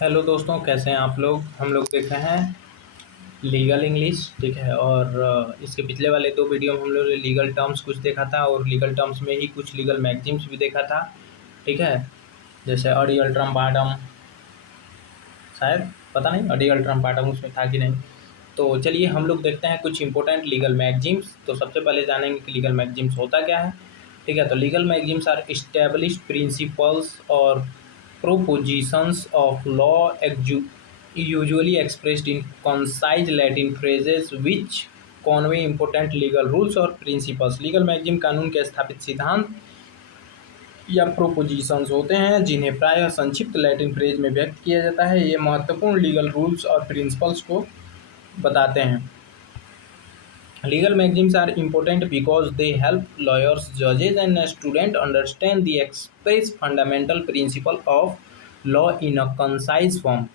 Hello दोस्तों, कैसे हैं आप लोग। हम लोग देख रहे हैं लीगल इंग्लिश, ठीक है। और इसके पिछले वाले दो वीडियो में हम लोग ने लीगल टर्म्स कुछ देखा था और लीगल टर्म्स में ही कुछ लीगल मैगजीम्स भी देखा था, ठीक है। जैसे अडी अल्ट्रम पार्टम, शायद पता नहीं अडी अल्ट्रम पार्टम उसमें था कि नहीं। तो चलिए हम लोग देखते हैं कुछ इंपॉर्टेंट लीगल मैगजीम्स। तो सबसे पहले जानेंगे कि लीगल मैगजीम्स होता क्या है, ठीक है। तो legal maxims are established principles और propositions of law usually expressed in concise Latin phrases which convey important legal rules और principles। लीगल मैगजीम कानून के स्थापित सिद्धांत या प्रोपोजिशंस होते हैं जिन्हें प्रायः संक्षिप्त लैटिन फ्रेज में व्यक्त किया जाता है। ये महत्वपूर्ण लीगल रूल्स और प्रिंसिपल्स को बताते हैं। Legal magazines are important because they help lawyers, judges, and students understand the express fundamental principle of law in a concise form।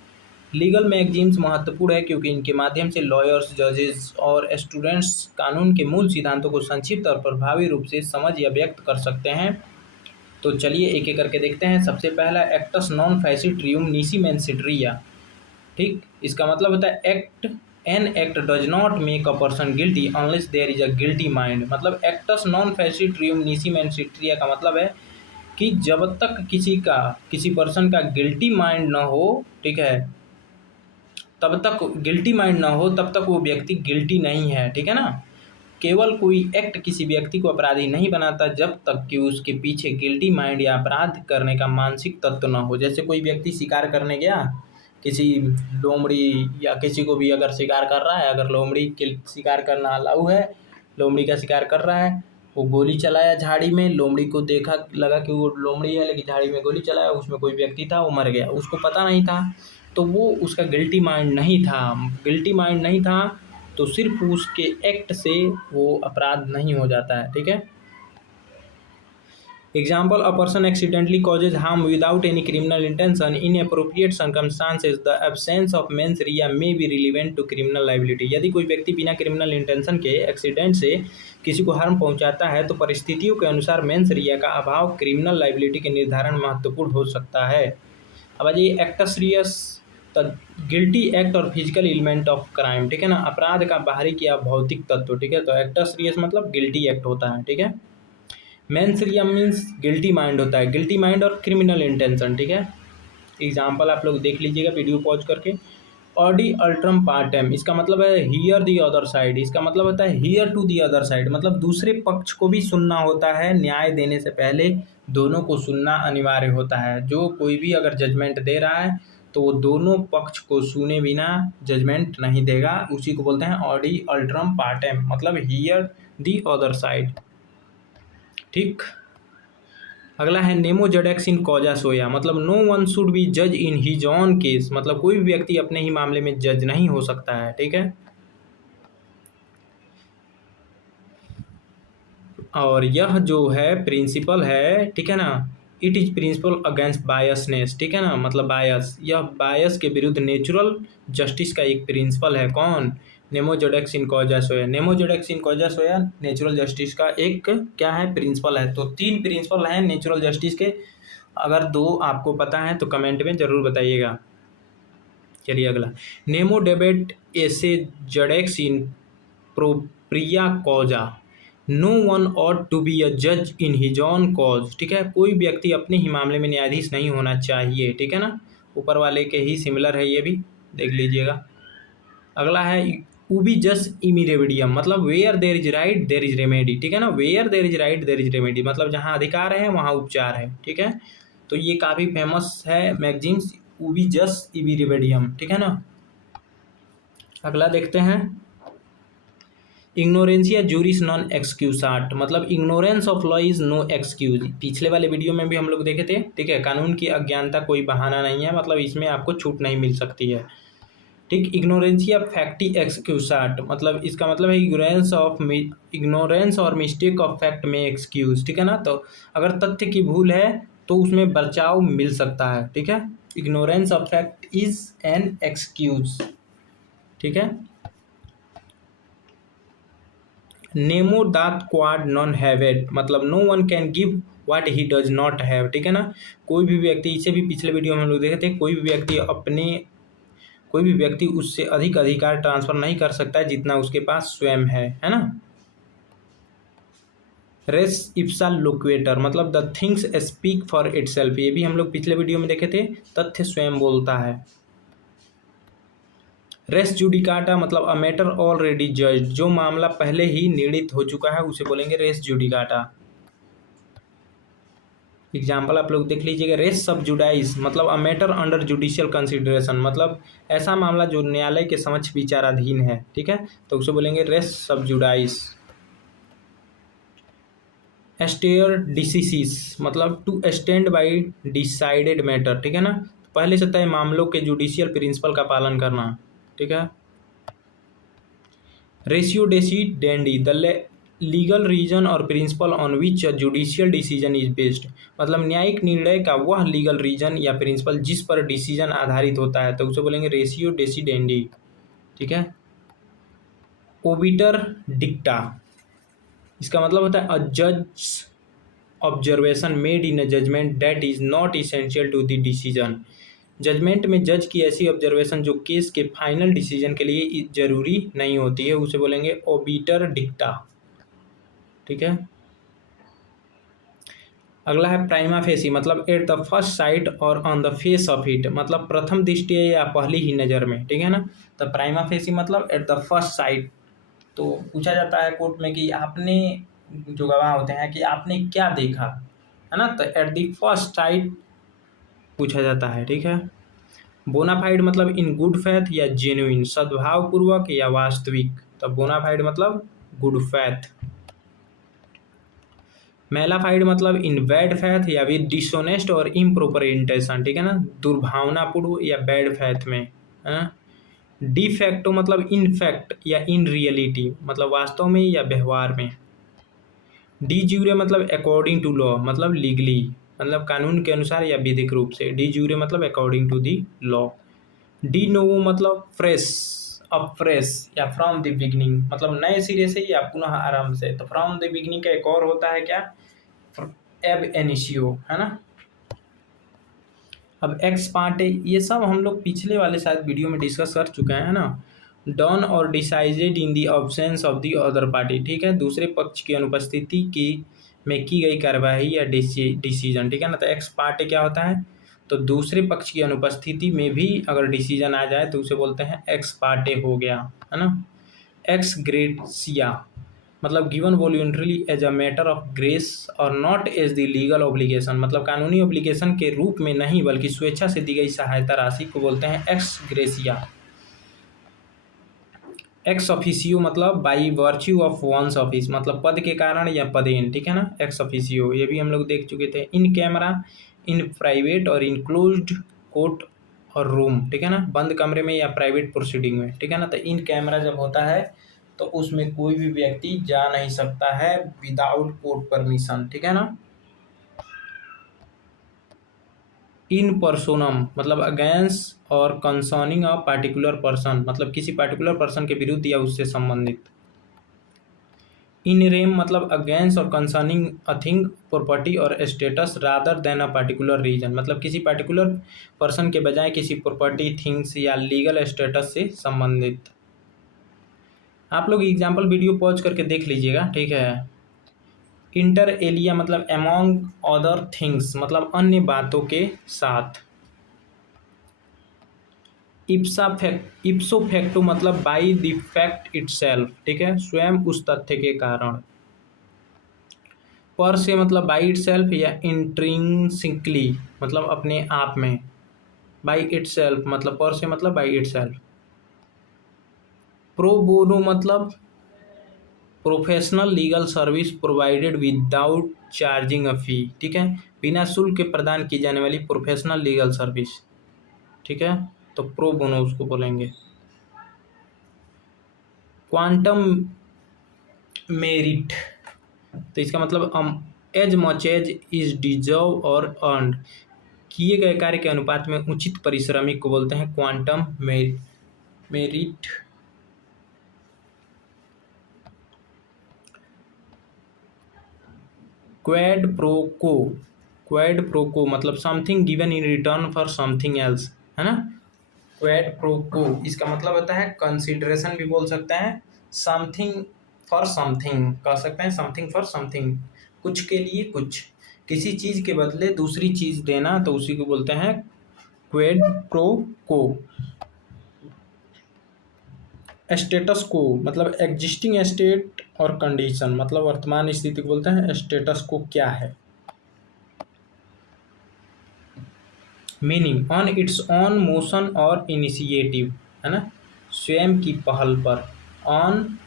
Legal magazines महत्वपूर्ण है क्योंकि इनके माध्यम से लॉयर्स, जजेस और स्टूडेंट्स कानून के मूल सिद्धांतों को संक्षिप्त और प्रभावी रूप से समझ या व्यक्त कर सकते हैं। तो चलिए एक एक करके देखते हैं। सबसे पहला एक्टस नॉन फैसिट रियुम निसी मैंसिट्रिया, ठीक। इसका मतलब होता है act an act does not make a person guilty unless there is a guilty mind. मतलब एक्टस नॉन फैसिट रियुम निसी मैंसिट्रिया का मतलब है कि जब तक किसी पर्सन का गिल्टी माइंड ना हो, ठीक है, तब तक गिल्टी माइंड ना हो तब तक वो व्यक्ति गिल्टी नहीं है, ठीक है ना। केवल कोई एक्ट किसी व्यक्ति को अपराधी नहीं बनाता जब तक कि उसके पीछे गिल्टी माइंड या अपराध करने का मानसिक तत्व न हो। जैसे कोई व्यक्ति शिकार करने गया, किसी लोमड़ी या किसी को भी अगर शिकार कर रहा है, अगर लोमड़ी के शिकार करना अलाउ है, लोमड़ी का शिकार कर रहा है, वो गोली चलाया झाड़ी में, लोमड़ी को देखा, लगा कि वो लोमड़ी है लेकिन झाड़ी में गोली चलाया, उसमें कोई व्यक्ति था, वो मर गया, उसको पता नहीं था, तो वो उसका गिल्टी माइंड नहीं था। गिल्टी माइंड नहीं था तो सिर्फ उसके एक्ट से वो अपराध नहीं हो जाता है, ठीक है। Example, a person accidentally causes harm without any criminal intention in appropriate circumstances the absence of mens rea may be relevant to criminal liability. यदि कोई व्यक्ति बिना क्रिमिनल इंटेंशन के एक्सीडेंट से किसी को हार्म पहुंचाता है तो परिस्थितियों के अनुसार मेंस रिया का अभाव क्रिमिनल लाइबिलिटी के निर्धारण में महत्वपूर्ण हो सकता है। अब आ जाइए एक्टस रियस, गिल्टी एक्ट और फिजिकल एलिमेंट ऑफ क्राइम, ठीक है ना। अपराध का बाहरी या भौतिक तत्व, ठीक है। तो एक्टस रियस मतलब गिल्टी एक्ट होता है, ठीक है। मेंस रिया मीन्स गिल्टी माइंड होता है, गिल्टी माइंड और क्रिमिनल इंटेंशन, ठीक है। एग्जाम्पल आप लोग देख लीजिएगा वीडियो पॉज करके। ऑडी अल्ट्रम पार्टम, इसका मतलब है हियर दी अदर साइड। इसका मतलब होता है hear to the other side, मतलब दूसरे पक्ष को भी सुनना होता है। न्याय देने से पहले दोनों को सुनना अनिवार्य होता है। जो कोई भी अगर जजमेंट दे रहा है तो वो दोनों पक्ष को सुने बिना जजमेंट नहीं देगा। उसी को बोलते हैं ऑडी अल्ट्रम पार्टम, मतलब हियर दी अदर साइड, ठीक। अगला है नेमो जडेक्स इन कॉजा सोया, मतलब नो वन शुड बी जज इन हिज ऑन केस, मतलब कोई भी व्यक्ति अपने ही मामले में जज नहीं हो सकता है, ठीक है। और यह जो है प्रिंसिपल है, ठीक है ना, it is principle against biasness, ठीक है ना। मतलब बायस, यह बायस के विरुद्ध नेचुरल जस्टिस का एक प्रिंसिपल है। कौन? नेमो जोडेक्स इन कॉजा सोया। नेमो जोडेक्स इन कॉजा सोया नेचुरल जस्टिस का एक क्या है, प्रिंसिपल है। तो तीन प्रिंसिपल हैं नेचुरल जस्टिस के। अगर दो आपको पता है तो कमेंट में जरूर बताइएगा। चलिए अगला, नेमो डेबेट एसे जडेक्स इन प्रोप्रिया कॉजा, no one ought to be a जज इन हिज ऑन कॉज, ठीक है। कोई व्यक्ति अपने ही मामले में न्यायाधीश नहीं होना चाहिए, ठीक है ना। ऊपर वाले के ही सिमिलर है, ये भी देख लीजिएगा। अगला है उबी जस इमिरेमिडियम, मतलब where there is right there is remedy, ठीक है ना। Where there is right there is remedy, मतलब जहाँ अधिकार है वहाँ उपचार है, ठीक है। तो ये काफ़ी फेमस है मैगजीन्स, उबी जस इमिरेमिडियम, ठीक है ना। अगला देखते हैं, इग्नोरेंसिया जूरिस नॉन एक्सक्यूसाट, मतलब ignorance of law is no excuse. पिछले वाले वीडियो में भी हम लोग देखे थे, ठीक है। कानून की अज्ञानता कोई बहाना नहीं है, मतलब इसमें आपको छूट नहीं मिल सकती है, ठीक। इग्नोरेंसिया फैक्टी एक्सक्यूसाट, मतलब इसका मतलब है इग्नोरेंस और मिस्टेक ऑफ फैक्ट में एक्सक्यूज, ठीक है ना। तो अगर तथ्य की भूल है तो उसमें बचाव मिल सकता है, ठीक है। Ignorance of fact is an excuse, ठीक है। नेमो दात क्वाड नॉन हैवेड, मतलब no one can give what he does not have, ठीक है ना। कोई भी व्यक्ति, इसे भी पिछले वीडियो में हम लोग देखे थे, कोई भी व्यक्ति उससे अधिक अधिकार ट्रांसफर नहीं कर सकता है जितना उसके पास स्वयं है ना। रेस इप्सा लोक्वेटर मतलब the things speak for itself, ये भी हम लोग पिछले वीडियो में देखे थे, तथ्य स्वयं बोलता है। रेस जुडिकाटा मतलब अ मैटर ऑलरेडी जज्ड, जो मामला पहले ही निर्णीत हो चुका है उसे बोलेंगे रेस जुडिकाटा। एग्जाम्पल आप लोग देख लीजिएगा, रेस सब जुडाइस मतलब a matter under judicial consideration, मतलब ऐसा मामला जो न्यायालय के समक्ष विचाराधीन है, ठीक है, तो उसे बोलेंगे रेस सब जुडाइस। एस्टेयर डिसीसिस मतलब to stand by decided matter, ठीक है ना, पहले से तय मामलों के जुडिशियल प्रिंसिपल का पालन करना, ठीक है। Ratio decidendi the legal reason और principal on which judicial decision is based, मतलब न्यायिक निर्णय का वह लीगल रीजन या प्रिंसिपल जिस पर डिसीजन आधारित होता है, तो उसे बोलेंगे रेशियो डेसिडेंडी, ठीक है। ओबिटर डिक्टा, इसका मतलब होता है अ जज observation made in a judgement that is not essential to the decision, judgement में जज की ऐसी ऑब्जर्वेशन जो केस के फाइनल डिसीजन के लिए जरूरी नहीं होती है, उसे बोलेंगे ओबिटर डिक्टा, ठीक है। अगला है प्राइमा फेसी मतलब एट द फर्स्ट साइट और on the face of it, मतलब प्रथम दृष्टि या पहली ही नज़र में, ठीक है ना। तो प्राइमा फेसी मतलब एट द फर्स्ट साइट, तो पूछा जाता है कोर्ट में कि आपने, जो गवाह होते हैं, कि आपने क्या देखा, है ना, तो एट द फर्स्ट साइट पूछा जाता है, ठीक है। बोनाफाइड मतलब इन गुड फैथ या जेन्युइन, सद्भावपूर्वक या वास्तविक, तो बोनाफाइड मतलब गुड फैथ। मेलाफाइड मतलब इन बैड फैथ या विद डिसोनेस्ट और इम्प्रोपर इंटेंशन, ठीक है ना, दुर्भावनापूर्व या बैड फैथ में, है ना। डिफैक्टो मतलब इन फैक्ट या इन रियलिटी, मतलब वास्तव में या व्यवहार में। डी ज्यूरे मतलब अकॉर्डिंग टू लॉ, मतलब लीगली, मतलब कानून के अनुसार या विधिक रूप से। डी ज्यूरे मतलब अकॉर्डिंग टू दी लॉ। डी नोवो मतलब फ्रेश, अब फ्रेश या फ्रॉम द बिगनिंग, मतलब नए सिरे से या पुनः आरंभ से, तो फ्रॉम द बिगनिंग का एक और होता है क्या, एब एनिशियो, है ना। अब एक्स पार्टे, ये सब हम लोग पिछले वाले शायद वीडियो में डिस्कस कर चुके हैं, है ना। डन और decided in the absence of the other party, ठीक है, दूसरे पक्ष की अनुपस्थिति की में की गई कार्यवाही या डिसीजन, ठीक है ना। तो एक्स पार्टे क्या होता है, तो दूसरे पक्ष की अनुपस्थिति में भी अगर डिसीजन आ जाए तो उसे बोलते हैं एक्स पार्टे हो गया, है ना। एक्स ग्रेसिया मतलब given voluntarily as a matter of grace और not as the legal obligation, मतलब कानूनी ऑब्लिगेशन के रूप में नहीं बल्कि स्वेच्छा से दी गई सहायता राशि को बोलते हैं एक्स ग्रेसिया। एक्स ऑफिसियो मतलब by virtue of one's office, मतलब पद के कारण या पदेन, ठीक है ना, एक्स ऑफिसियो, ये भी हम लोग देख चुके थे। इन कैमरा, इन प्राइवेट और इन क्लोज्ड कोर्ट और रूम, ठीक है ना, बंद कमरे में या प्राइवेट प्रोसीडिंग में, ठीक है ना। तो इन कैमरा जब होता है तो उसमें कोई भी व्यक्ति जा नहीं सकता है विदाउट कोर्ट परमिशन, ठीक है ना। इन पर्सोनम मतलब अगेंस्ट और कंसर्निंग अ पार्टिकुलर पर्सन, मतलब किसी पार्टिकुलर पर्सन के विरुद्ध या उससे संबंधित। इन रेम मतलब अगेंस्ट और कंसर्निंग अ थिंग, प्रॉपर्टी और status rather than a particular reason, मतलब किसी पार्टिकुलर पर्सन के बजाय किसी प्रॉपर्टी, थिंग्स या लीगल स्टेटस से संबंधित। आप लोग एग्जाम्पल वीडियो पॉज करके देख लीजिएगा, ठीक है। इंटर एलिया मतलब अमॉन्ग अदर थिंग्स, मतलब अन्य बातों के साथ। इप्सो फैक्टो मतलब बाई द फैक्ट इटसेल्फ, ठीक है, स्वयं उस तथ्य के कारण। पर से मतलब बाई इटसेल्फ या इंट्रिंसिकली मतलब अपने आप में। बाई इटसेल्फ मतलब पर से मतलब बाई इटसेल्फ। प्रो बोनो मतलब professional legal service provided without charging a fee, ठीक है, बिना शुल्क के प्रदान की जाने वाली प्रोफेशनल लीगल सर्विस, ठीक है, तो प्रो बोनो उसको बोलेंगे। क्वांटम मेरिट, तो इसका मतलब as much as is deserve और अर्नड, किए गए कार्य के अनुपात में उचित परिश्रमिक को बोलते हैं क्वांटम मेरिट। क्वेड प्रो को, क्वेड प्रो को मतलब something given in return for something else, है ना। क्वेड प्रो को इसका मतलब होता है कंसिडरेशन भी बोल सकते हैं, समथिंग फॉर समथिंग कह सकते हैं, समथिंग फॉर समथिंग, कुछ के लिए कुछ, किसी चीज के बदले दूसरी चीज देना, तो उसी को बोलते हैं क्वेड प्रो को। स्टेटस को मतलब एग्जिस्टिंग स्टेट और कंडीशन, मतलब वर्तमान स्थिति को बोलते हैं स्टेटस को क्या है। Meaning on it's on motion और इनिशिएटिव, है ना, स्वयं की पहल पर, ऑन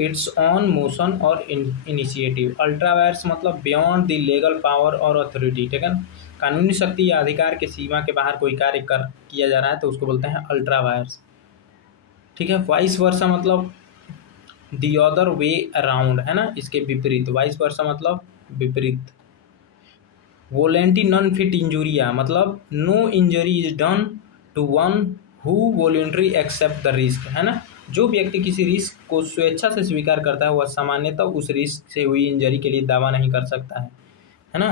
इट्स ऑन मोशन और इनिशिएटिव। अल्ट्रा वायर्स मतलब बियॉन्ड द लीगल पावर और अथॉरिटी, ठीक है ना, कानूनी शक्ति या अधिकार के सीमा के बाहर कोई कार्य कर किया जा रहा है तो उसको बोलते हैं अल्ट्रा वायर्स, ठीक है। वाइस वर्सा मतलब दी अदर वे अराउंड, है ना, इसके विपरीत, वाइस वर्सा मतलब विपरीत। वोलेंटी नॉन फिट इंजुरिया मतलब no injury is done to one who voluntary accept the risk, है ना, जो व्यक्ति किसी रिस्क को स्वेच्छा से स्वीकार करता है वह सामान्यतः उस रिस्क से हुई इंजरी के लिए दावा नहीं कर सकता है ना।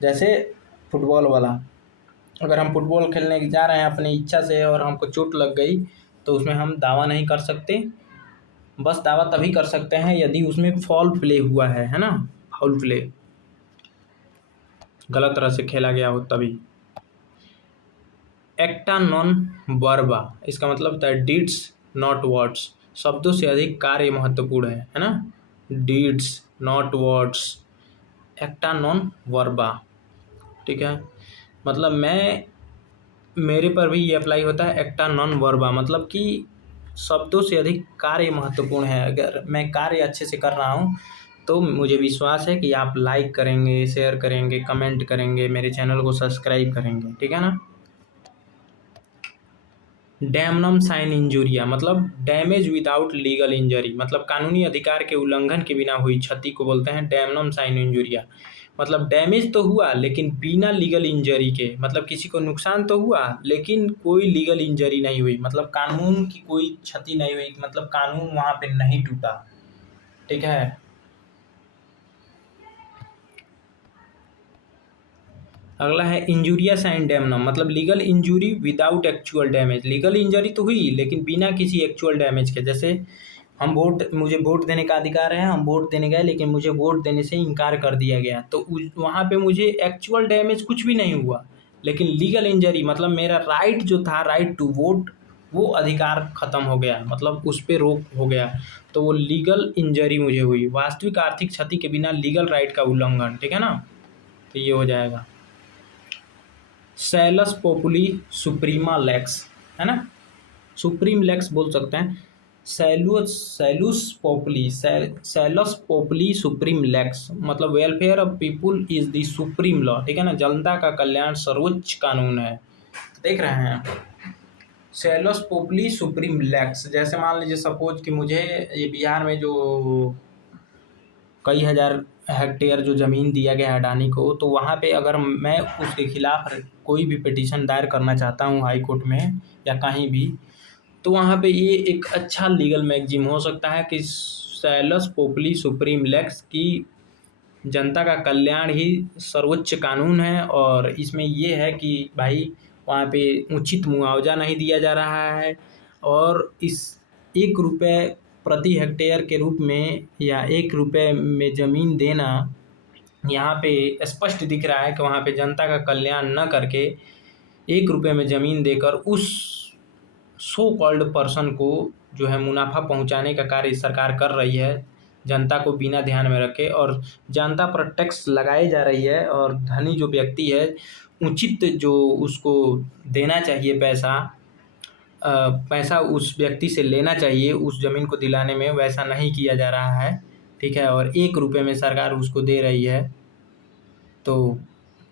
जैसे फुटबॉल वाला, अगर हम फुटबॉल खेलने जा रहे हैं अपनी इच्छा से और हमको चोट लग गई तो उसमें हम दावा नहीं कर सकते, बस दावा तभी कर सकते हैं यदि उसमें फाउल प्ले हुआ है ना, फाउल प्ले, गलत तरह से खेला गया हो तभी। एक्टा नॉन वर्बा इसका मतलब होता है डीड्स नॉट वर्ड्स, शब्दों से अधिक कार्य महत्वपूर्ण है ना, deeds not words, acta non verba, ठीक है। मतलब मेरे पर भी ये अप्लाई होता है एक्टा नॉन वर्बा, मतलब कि शब्दों से अधिक कार्य महत्वपूर्ण है। अगर मैं कार्य अच्छे से कर रहा हूँ तो मुझे विश्वास है कि आप लाइक करेंगे, शेयर करेंगे, कमेंट करेंगे, मेरे चैनल को सब्सक्राइब करेंगे, ठीक है ना। डैमनम साइन इंजुरिया मतलब डैमेज विदाउट लीगल इंजरी, मतलब कानूनी अधिकार के उल्लंघन के बिना हुई क्षति को बोलते हैं डैमनम साइन इंजुरिया। मतलब डैमेज तो हुआ लेकिन बिना लीगल इंजरी के, मतलब किसी को नुकसान तो हुआ लेकिन कोई लीगल इंजरी नहीं हुई, मतलब कानून की कोई क्षति नहीं हुई, मतलब कानून वहां पे नहीं टूटा, ठीक है। अगला है इंजुरिया साइन डैमनम मतलब legal injury without actual damage, legal injury तो हुई लेकिन बिना किसी एक्चुअल डैमेज के। जैसे हम मुझे वोट देने का अधिकार है, हम वोट देने गए लेकिन मुझे वोट देने से इनकार कर दिया गया, तो वहाँ पे मुझे एक्चुअल डैमेज कुछ भी नहीं हुआ, लेकिन लीगल इंजरी मतलब मेरा राइट जो था, राइट टू वोट, वो अधिकार खत्म हो गया, मतलब उस पर रोक हो गया, तो वो लीगल इंजरी मुझे हुई। वास्तविक आर्थिक क्षति के बिना लीगल राइट का उल्लंघन, ठीक है ना, तो ये हो जाएगा सैलस पोपुली सुप्रीमा लेक्स, है ना, सुप्रीम लेक्स बोल सकते हैं। सैलस पोपुली सुप्रीम लेक्स मतलब welfare of people is the supreme law, ठीक है ना, जनता का कल्याण सर्वोच्च कानून है। देख रहे हैं सैलस पोपुली सुप्रीम लेक्स, जैसे मान लीजिए सपोज कि मुझे ये बिहार में जो कई हजार हेक्टेयर जो ज़मीन दिया गया है अडानी को, तो वहाँ पे अगर मैं उसके खिलाफ कोई भी पिटीशन दायर करना चाहता हूँ हाई कोर्ट में या कहीं भी, तो वहाँ पे ये एक अच्छा लीगल मैगजीम हो सकता है कि सैलस पोपुली सुप्रीम लेक्स की जनता का कल्याण ही सर्वोच्च कानून है, और इसमें ये है कि भाई वहाँ पे उचित मुआवजा नहीं दिया जा रहा है, और इस 1 रुपये प्रति हेक्टेयर के रूप में या 1 रुपये में ज़मीन देना यहाँ पे स्पष्ट दिख रहा है कि वहाँ पे जनता का कल्याण न करके 1 रुपये में ज़मीन देकर उस सो कॉल्ड पर्सन को जो है मुनाफा पहुँचाने का कार्य सरकार कर रही है, जनता को बिना ध्यान में रखे, और जनता पर टैक्स लगाई जा रही है, और धनी जो व्यक्ति है उचित जो उसको देना चाहिए पैसा उस व्यक्ति से लेना चाहिए उस ज़मीन को दिलाने में, वैसा नहीं किया जा रहा है, ठीक है, और 1 रुपये में सरकार उसको दे रही है, तो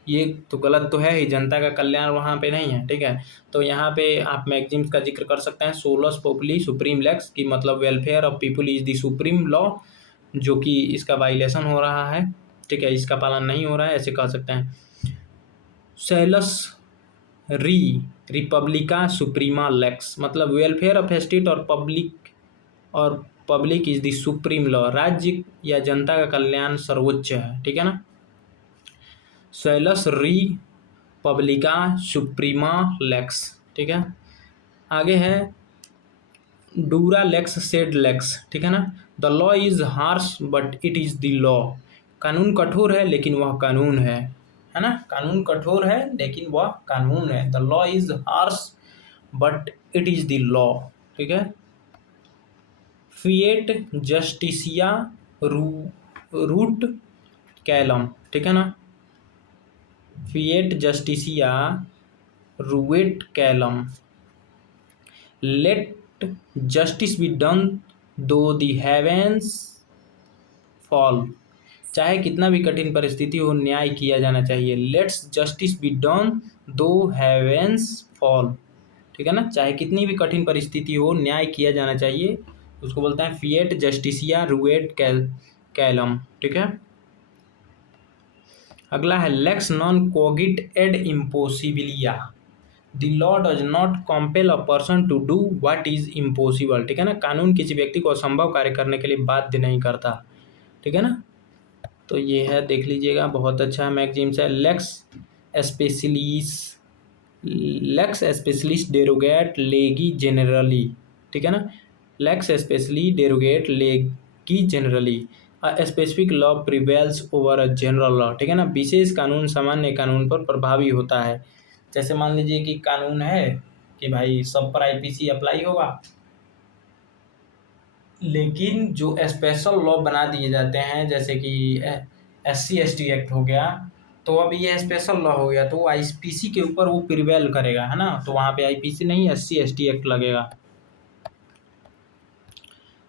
ये तो गलत तो है ही, जनता का कल्याण वहाँ पे नहीं है, ठीक है। तो यहाँ पे आप मैगजीम्स का जिक्र कर सकते हैं, सोलस पोपुली सुप्रीम लेक्स की मतलब welfare of people is the supreme law, जो कि इसका वायलेशन हो रहा है, ठीक है, इसका पालन नहीं हो रहा है, ऐसे कह सकते हैं। सैलस रिपब्लिका सुप्रीमा लेक्स मतलब वेलफेयर ऑफ स्टेट और public is the supreme law, राज्य या जनता का कल्याण सर्वोच्च है, ठीक है ना। सोलस री पब्लिका सुप्रीमा लेक्स। ठीक है, आगे है डूरा लेक्स सेड लेक्स। ठीक है ना, the law is harsh but it is the law. कानून कठोर है लेकिन वह कानून है ना, कानून कठोर है लेकिन वह कानून है। The law is harsh but it is the law. ठीक है, फिएट जस्टिसिया रूट कैलम। ठीक है ना, fiat justitia ruat caelum. Let justice be done though the heavens fall. चाहे कितना भी कठिन परिस्थिति हो, न्याय किया जाना चाहिए। लेट्स जस्टिस बी डन दो हेवेंस फॉल। ठीक है ना, चाहे कितनी भी कठिन परिस्थिति हो, न्याय किया जाना चाहिए, उसको बोलते हैं फिएट जस्टिसिया रूएट कैलम। ठीक है, अगला है lex non cogit ad impossibilia. The law does not compel a person to do what is impossible. ठीक है ना, कानून किसी व्यक्ति को असंभव कार्य करने के लिए बाध्य नहीं करता। ठीक है ना, तो ये है, देख लीजिएगा, बहुत अच्छा मैगजीम्स है। लेक्स स्पेशलिस्ट डेरोगेट लेगी जेनरली। ठीक है ना, लेक्स स्पेशली डेरोगेट लेगी generally. A specific law prevails over a general law. ठीक है ना, विशेष कानून सामान्य कानून पर प्रभावी होता है। जैसे मान लीजिए कि कानून है कि भाई सब पर आईपीसी अप्लाई होगा, लेकिन जो स्पेशल लॉ बना दिए जाते हैं, जैसे कि SC/ST एक्ट हो गया, तो अब ये स्पेशल लॉ हो गया, तो वो आईपीसी के ऊपर वो प्रिवेल करेगा, है ना, तो वहाँ पे आईपीसी नहीं, SC/ST एक्ट लगेगा।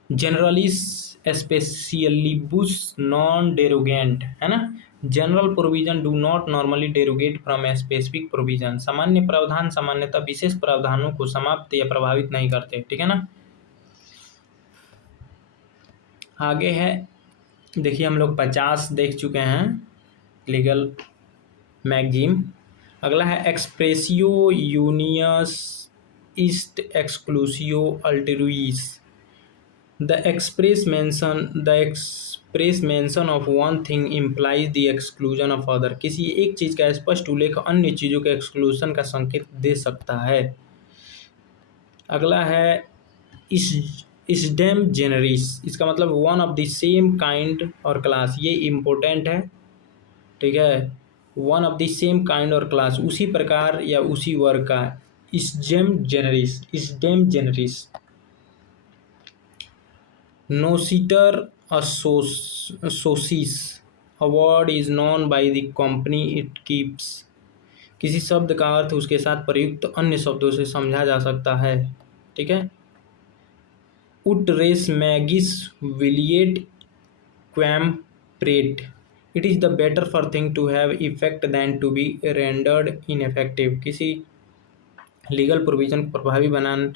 जनरलिस स्पेशलिबुस नॉन डेरोगेंट, है ना, general provision do not normally derogate from a specific provision. सामान्य प्रावधान सामान्यतः विशेष प्रावधानों को समाप्त या प्रभावित नहीं करते। ठीक है ना, आगे है, देखिए हम लोग 50 देख चुके हैं लीगल मैगजीम। अगला है expressio unius est exclusio alterius. The express mention of one thing implies the exclusion of other. किसी एक चीज का स्पष्ट उल्लेख अन्य चीजों के एक्सक्लूजन का संकेत दे सकता है। अगला है इसडेम जेनरिस। इसका मतलब one of the same kind और क्लास, ये इम्पोर्टेंट है। ठीक है, one of the same kind और क्लास, उसी प्रकार या उसी वर्ग का। Ejusdem generis. Noscitur a sociis a word is known by the company it keeps. किसी शब्द का अर्थ उसके साथ प्रयुक्त अन्य शब्दों से समझा जा सकता है। ठीक है, ut res magis valeat quam pereat. It is the better for thing to have effect than to be rendered ineffective. किसी लीगल प्रोविजन को प्रभावी बनाना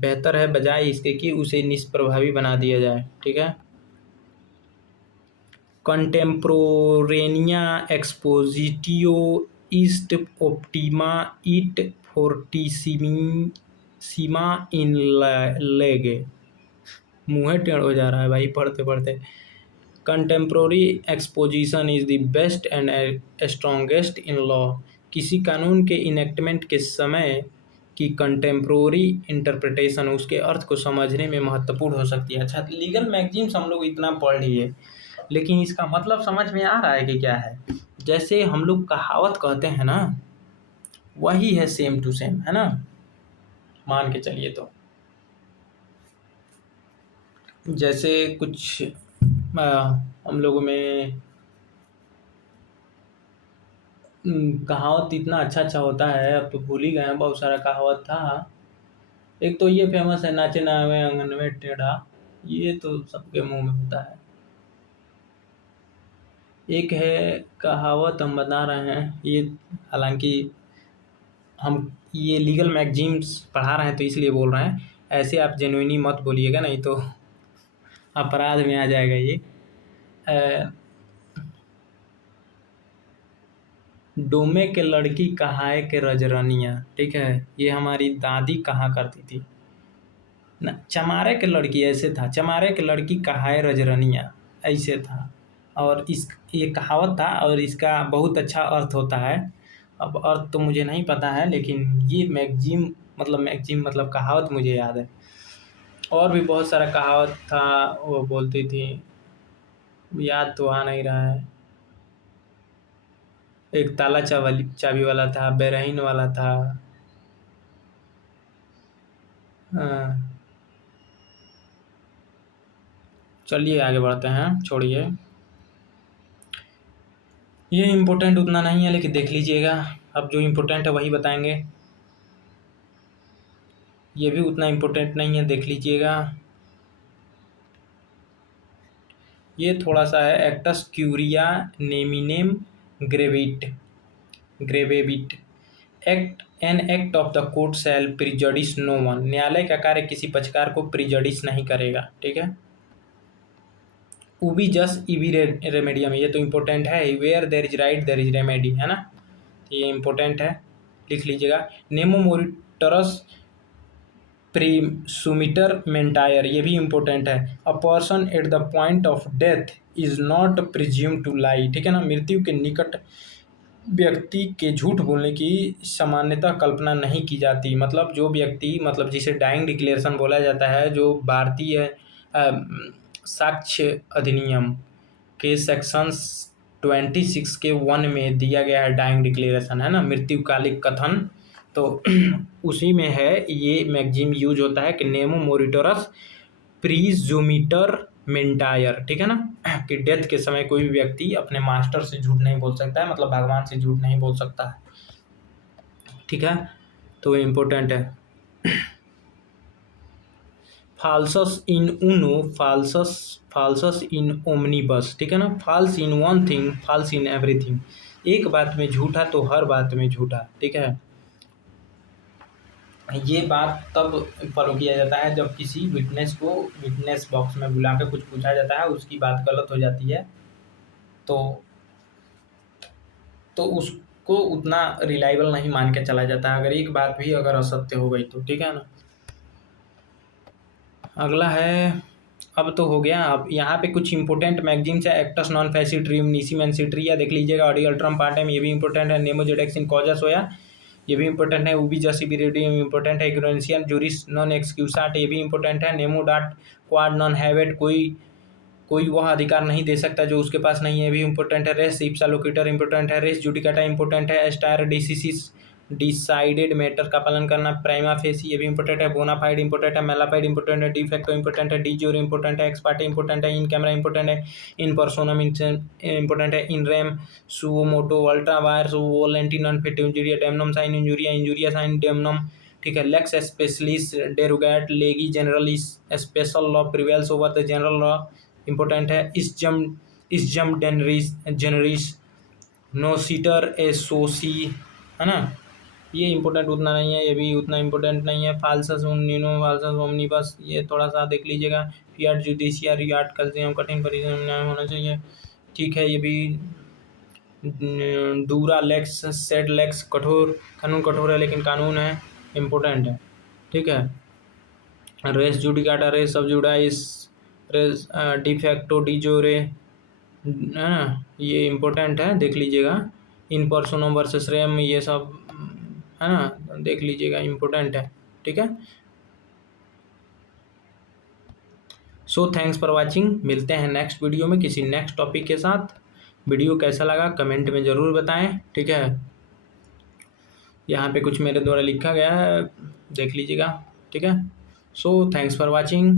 बेहतर है बजाय इसके कि उसे निष्प्रभावी बना दिया जाए। ठीक है, कंटेम्पोरेनिया एक्सपोजिटियो ईस्ट ऑप्टिमा इट फोर्टिसिमा इन लेगे। मुँह टेढ़ हो जा रहा है भाई पढ़ते पढ़ते। Contemporary exposition is the best and strongest in law. किसी कानून के इनेक्टमेंट के समय की कंटेम्प्रोरी इंटरप्रिटेशन उसके अर्थ को समझने में महत्वपूर्ण हो सकती है। अच्छा, लीगल मैगजीन्स हम लोग इतना पढ़ लिए, लेकिन इसका मतलब समझ में आ रहा है कि क्या है। जैसे हम लोग कहावत कहते हैं ना, वही है सेम टू सेम, है ना, मान के चलिए। तो जैसे कुछ हम लोगों में कहावत इतना अच्छा अच्छा होता है, अब तो भूल ही गए हैं, बहुत सारा कहावत था। एक तो ये फेमस है, नाचे नावे आंगन में टेढ़ा, ये तो सबके मुंह में होता है। एक है कहावत हम बता रहे हैं, ये हालांकि हम ये लीगल मैगजीन्स पढ़ा रहे हैं तो इसलिए बोल रहे हैं, ऐसे आप जेन्युइनली मत बोलिएगा, नहीं तो अपराध में आ जाएगा ये। डोमे के लड़की कहाए के रजरनिया। ठीक है, ये हमारी दादी कहा करती थी ना। चमारे के लड़की ऐसे था, चमारे के लड़की कहाए रजरनिया, ऐसे था। और इस ये कहावत था और इसका बहुत अच्छा अर्थ होता है। अब अर्थ तो मुझे नहीं पता है, लेकिन ये मैगजीम मतलब कहावत मुझे याद है। और भी बहुत सारा कहावत था, वो बोलती थी, याद तो आ नहीं रहा है। एक ताला चाबी वाला था, बेरहीन वाला था। हाँ, चलिए आगे बढ़ते हैं, छोड़िए। ये इम्पोर्टेंट उतना नहीं है, लेकिन देख लीजिएगा। अब जो इम्पोर्टेंट है वही बताएंगे। ये भी उतना इम्पोर्टेंट नहीं है, देख लीजिएगा। ये थोड़ा सा है, actus curiae neminem gravabit act an act of the court shall prejudice no one. न्यायालय का कार्य किसी पक्षकार को प्रिजडिस नहीं करेगा, ठीक है। उबी जस इवी रेमेडियम, ये तो इम्पोर्टेंट है। Where there is right there is remedy, है ना। ये इम्पोर्टेंट है, लिख लीजिएगा। नेमो मोरिटरस प्रीसुमिटर मेंटायर, ये भी इम्पोर्टेंट है। A person at the point of death is not presume to lie, ठीक है ना। मृत्यु के निकट व्यक्ति के झूठ बोलने की सामान्यतः कल्पना नहीं की जाती। मतलब जो व्यक्ति, मतलब जिसे डाइंग डिक्लेरेशन बोला जाता है, जो भारतीय साक्ष्य अधिनियम के सेक्शंस 26 के 1 में दिया गया है डाइंग डिक्लेरेशन, है ना, मृत्युकालिक कथन। तो उसी में है ये मैगजीम यूज होता है कि नेमो मोरिटोरस प्रीजुमिटर मेंटायर, ठीक है ना, कि डेथ के समय कोई भी व्यक्ति अपने मास्टर से झूठ नहीं बोल सकता है, मतलब भगवान से झूठ नहीं बोल सकता है, ठीक है। तो इम्पोर्टेंट है। फाल्सस इन उनो फाल्सस इन ओमनीबस, ठीक है ना। Falls in one thing falls in everything, एक बात में झूठा तो हर बात में झूठा, ठीक है। ये बात तब फॉलो किया जाता है जब किसी विटनेस को विटनेस बॉक्स में बुला के कुछ पूछा जाता है, उसकी बात गलत हो जाती है, तो उसको उतना रिलायबल नहीं मान के चला जाता है, अगर एक बात भी अगर असत्य हो गई तो, ठीक है ना। अगला है, अब तो हो गया। अब यहाँ पे कुछ इंपॉर्टेंट मैगजीन्स है। एक्टस नॉन फैसिट्रियम नीसी मैंसिट्रिया, देख लीजिएगा। ऑडियल ट्रम पार्टम, ये भी इंपॉर्टेंट है। नेमोजेडेक्स इन कॉजस होया, ये भी इंपॉर्टेंट है। उबी जसिबिरिडियम इंपॉर्टेंट है। इग्नोरेंशियम जूरिस नॉन एक्सक्यूसाट, ये भी इंपॉर्टेंट है। Nemo dot quad non heavyweight, कोई वह अधिकार नहीं दे सकता जो उसके पास नहीं है, भी इंपॉर्टेंट है। रेस इप्सा लोकेटर इंपॉर्टेंट है। रेस जुडिकाटा इंपॉर्टेंट है। एस्टायर डिसीसिस डिसाइडेड मैटर का पालन करना प्राइमा फेसी, ये भी इंपॉर्टेंट है। बोनाफाइड इंपॉर्टेंट है। मेलाफाइड इंपॉर्टेंट है। डिफेक्टो इंपॉर्टेंट है। डी ज्यूर इंपॉर्टेंट है। एक्सपार्टी इंपॉर्टेंट है। इन कैमरा इंपॉर्टेंट है। इन पर्सोनम इंपॉर्टेंट है। In rem suo motu ultra vires volenti non fit injuria damnum sine injuria injuria sine damnum, ठीक है। Lex specialis derogat legi generali special law prevails over the general law, important है। इस जम जनरिस no seater एसोसी, है ना। ये important उतना नहीं है, ये भी उतना इंपॉर्टेंट नहीं है। फाल्सस यूनिनो फाल्सस ओमनिबस, ये थोड़ा सा देख लीजिएगा। फियाट जुडिशियरी आर्ट कल्सियम कठिन परिश्रम न्याय होना चाहिए, ठीक है। ये भी डूरा लेक्स सेड लेक्स, कठोर कानून, कठोर है लेकिन कानून है, इम्पोर्टेंट है, ठीक है। रेस जुडिकाटा रेस सब जुडाइस रेस डिफेक्टो डिजोरे, है ना, ये इम्पोर्टेंट है, देख लीजिएगा। इन पर्सोनम वर्सेस रेम, ये सब है ना, देख लीजिएगा, इम्पोर्टेंट है, ठीक है। सो थैंक्स फॉर वाचिंग, मिलते हैं नेक्स्ट वीडियो में किसी नेक्स्ट टॉपिक के साथ। वीडियो कैसा लगा कमेंट में ज़रूर बताएं, ठीक है। यहाँ पे कुछ मेरे द्वारा लिखा गया है, देख लीजिएगा, ठीक है। So thanks for watching.